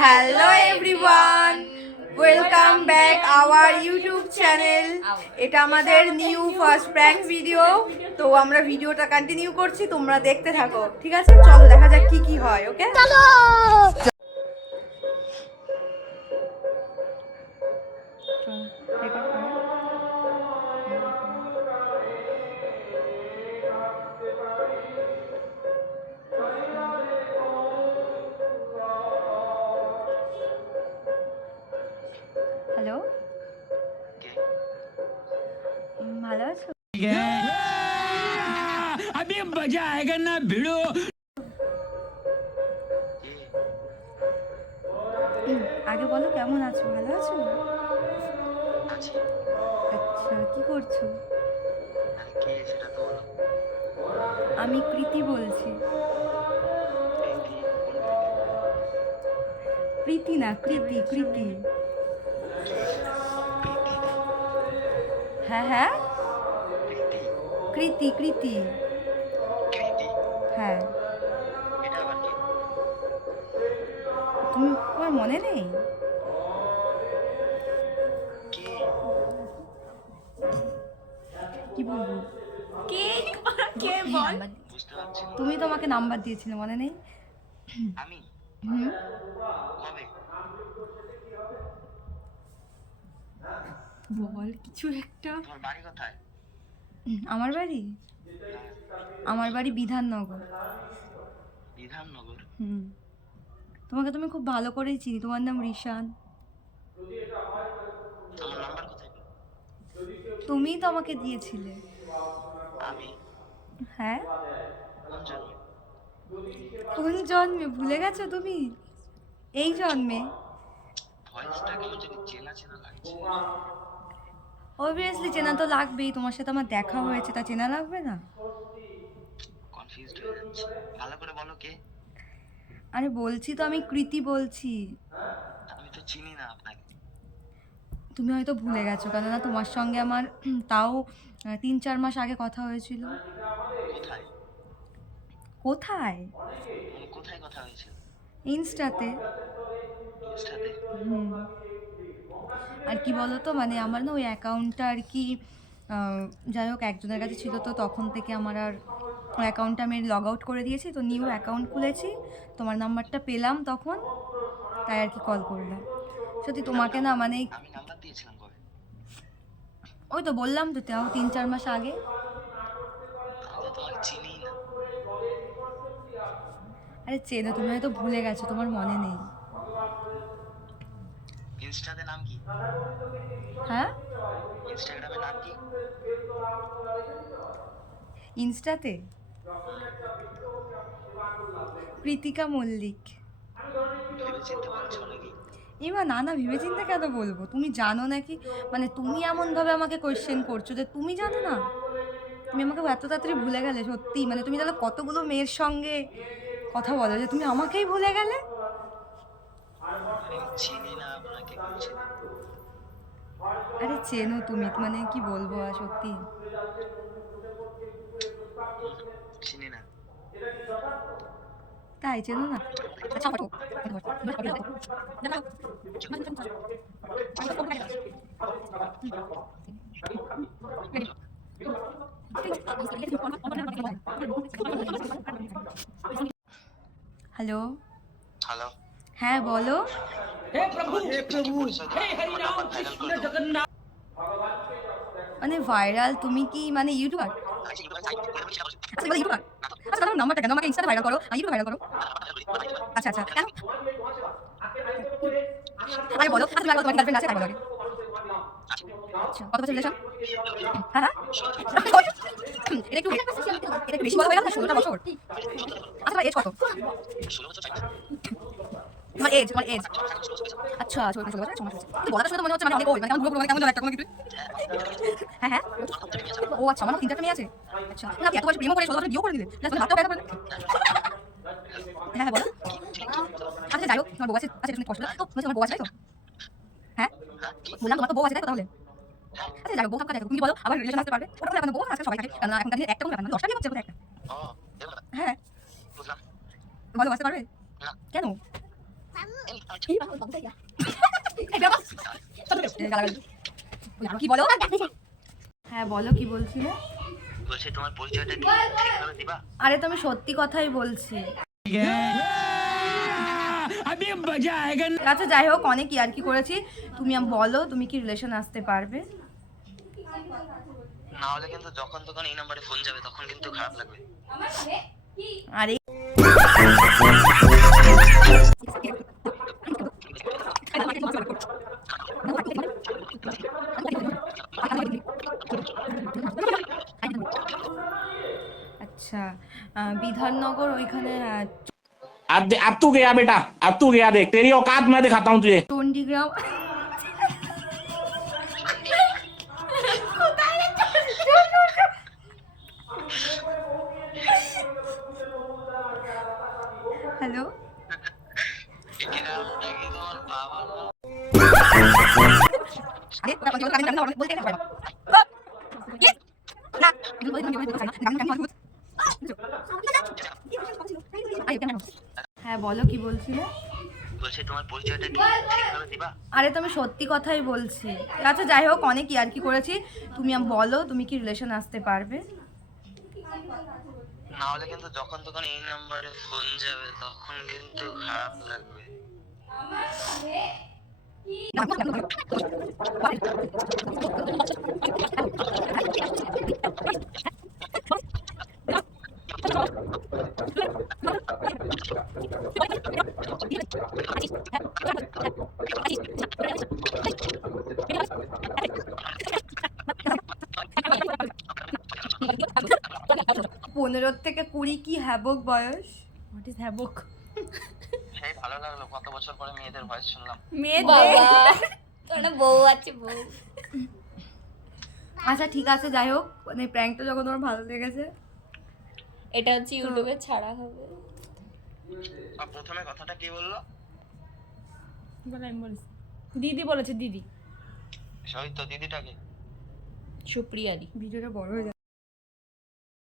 Hello everyone, welcome back our YouTube channel. এটা আমাদের new first prank video. তো আমরা ভিডিওটা কন্টিনিউ করছি, তোমরা দেখতে থাকো। ঠিক আছে, চলো দেখা যাক কি কি হয়। ওকে চলো। হ্যালো, ভালো আছো? अभी मजा आएगा ना भिड़ो। আগে বলো কেমন আছো, ভালো আছো? আচ্ছা, কি করছো? আমি প্রীতি বলছি। প্রীতি না, কৃতি, কৃতি। হ্যাঁ হ্যাঁ, কৃতি, কৃতি। হ্যাঁ, তুমি, তোমার মনে নেই? কি বলবো? কে কে বল? তুমি তো আমাকে নাম্বার দিয়েছিলে, মনে নেই? আমি হুম, কবে? বল কিছু একটা। তোমার বাড়ি কোথায়? আমার বাড়ি, আমার বাড়ি বিধাননগর। বিধাননগর? হুম, তোমাকে তুমি খুব ভালো করেই চিনি, তোমার নাম রিশান। আমার নাম্বার কোথায় পেলে? তুমিই তো আমাকে দিয়েছিলে। আমি হ্যাঁ, কোন জন্মে? কোন জন্মে ভুলে গেছো তুমি? এই জন্মে। ভয়েসটা কেমন জানি চেনা চেনা লাগছে। অবভিয়াসলি চেনা তো লাগবেই, তোমার সাথে আমার দেখা হয়েছে, তা চেনা লাগবে না? কনফিউজড হয়ে যাচ্ছে। ভালো করে বলো কে? আরে বলছি তো, আমি কৃতি বলছি। আমি তো চিনি না আপনাকে। তুমি হয়তো ভুলে গেছো, কেননা তোমার সঙ্গে আমার তাও 3-4 মাস আগে কথা হয়েছিল। কোথায়? কোথায়? কোথায় কথা হয়েছিল? ইনস্টাতে। ইনস্টাতে? হুম, আর কি বলো তো, মানে আমার না ওই অ্যাকাউন্টটা আর কি, যাই হোক একজনের কাছে ছিল, তো তখন থেকে আমার আর ওই অ্যাকাউন্টটা আমি লগ আউট করে দিয়েছি, তো নিউ অ্যাকাউন্ট খুলেছি। তোমার নাম্বারটা পেলাম তখন, তাই আর কি কল করলাম। সত্যি তোমাকে না, মানে আমি নাম্বার দিয়েছিলাম কবে? ওই তো বললাম তো, তাও 3-4 মাস আগে। আমি তো তোমাকে চিনি না। আরে চেনো, তুমি হয়তো ভুলে গেছো, তোমার মনে নেই। ইনস্টাতে নাম কি? হ্যাঁ, ইনস্টাগ্রামের নাম কি? ইনস্টাতে কৃতিকা মল্লিক। ভেবে চিনতে বলছো নাকি? এবার না না, ভেবেচিন্তে কেন বলবো? তুমি জানো নাকি? মানে তুমি এমনভাবে আমাকে কোয়েশ্চেন করছো যে তুমি জানো না? তুমি আমাকে এত তাড়াতাড়ি ভুলে গেলে? সত্যি মানে তুমি তাহলে কতগুলো মেয়ের সঙ্গে কথা বলো যে তুমি আমাকেই ভুলে গেলে? আমি চিনি না আপনাকে বলছি। আরে চেনো তুমি, মানে কি বলবো আর, সত্যি চিনি না। তাই চেনো না? আচ্ছা ফটো। Hello, hello. হ্যাঁ বলো। মানে ভাইরাল তুমি কি মানে ইউটিউবার? আচ্ছা বলো ইউটিউবার। আচ্ছা তোমার নাম্বারটা কেন, আমাকে ইনস্টাতে ভাইরাল করো, ইউটিউবে ভাইরাল করো। আচ্ছা আচ্ছা, কেন? আরে বলো, আচ্ছা তোমার গার্লফ্রেন্ড আছে, তাই বলো আগে। আচ্ছা, কত বছর রিলেশন? হ্যাঁ হ্যাঁ, এটা একটু, এটা একটু বেশি বলা হয়ে গেল না? 16টা বছর। আচ্ছা তোমার এজ কত? তোমার এজ, তোমার এজ। আচ্ছা, 16 বছর, 16 বছর। কিন্তু বলাটা শুনে তো মনে হচ্ছে মানে অনেক ওই, মানে কেমন বুড়ো বুড়ো, মানে কেমন যেন একটা কোনো কিছু। হ্যাঁ হ্যাঁ, ও আচ্ছা, আমার 3-4টা মেয়ে আছে। আচ্ছা, না আপনি এত বয়সে প্রেমও করে 16 বছর বিয়েও করে দিলেন, প্লাস মানে ভাতটাও ব্যথা করে। হ্যাঁ হ্যাঁ বলো। আচ্ছা যাই হোক, তোমার বউ আছে, আচ্ছা এটা শুনে কষ্ট তো, তোমার বউ আছে তাই তো? হ্যাঁ, বললাম তোমার তো বউ আছে তাই তো তাহলে? আচ্ছা যাই হোক, বউ থাকা যাই হোক, তুমি বলো আবার রিলেশন আসতে পারবে? ওটা কোনো ব্যাপার না, বউ আজকাল সবাই থাকে, কারণ এখনকার দিনে একটা কোনো ব্যাপার না, 10টা বিয়ে হচ্ছে বোধহয় একটা। হ্যাঁ, বলো আসতে পারবে? কেন? কি বলো? হ্যাঁ বলো, কি বলছিলে? বলছি তোমার পরিচয়টা কি ঠিকভাবে দিবা? আরে তুমি সত্যি কথাই বলছি। अभी मजा आएगा ना। আচ্ছা যাই হোক, অনেক ইয়ার্কি করেছি। তুমি বলো, তুমি কি রিলেশন আসতে পারবে? না হলে কিন্তু যখন তখন এই নাম্বারে ফোন যাবে তখন কিন্তু খারাপ লাগবে। আরে আচ্ছা, বিধাননগর ওইখানে अब तू गया बेटा, अब तू गया, देख तेरी औकात मैं दिखाता हूँ तुझे। চণ্ডীগ্রাম। হ্যালো, এটা নাকি তোমার বাবা মা? আরে ওটা বলতে পারি না, বলতে না পারবো। না, আমি বলতে না। হ্যাঁ বলো, কি বলছিলে? বলছি তোমার পরিচয়টা কি ঠিকভাবে দিবা? আরে তুমি সত্যি কথাই বলছি। আচ্ছা যাই হোক, অনেক ইয়ার্কি করেছি। তুমি বলো, তুমি কি রিলেশন আসতে পারবে? না হলে কিন্তু যখন তখন এই নাম্বারে ফোন যাবে তখন কিন্তু খারাপ লাগবে। পনেরো থেকে 20 কি হ্যাবক বয়স? What is havoc? সেই ভালো লাগলো, কত বছর পরে মেয়েদের ভয়েস শুনলাম। তোর বউ আছে, বউ। আচ্ছা ঠিক আছে, যাই হোক, মানে প্র্যাঙ্কটা যখন তোমার ভালো লেগেছে। এটা হচ্ছে ইউটিউবে ছাড়া হবে। আর প্রথমে কথাটা কি বললো? বলে আমি বলেছি, দিদি বলেছে, দিদি সই তো দিদিটাকে সুপ্রিয়াদি। ভিডিওটা বড় হয়ে যাবে।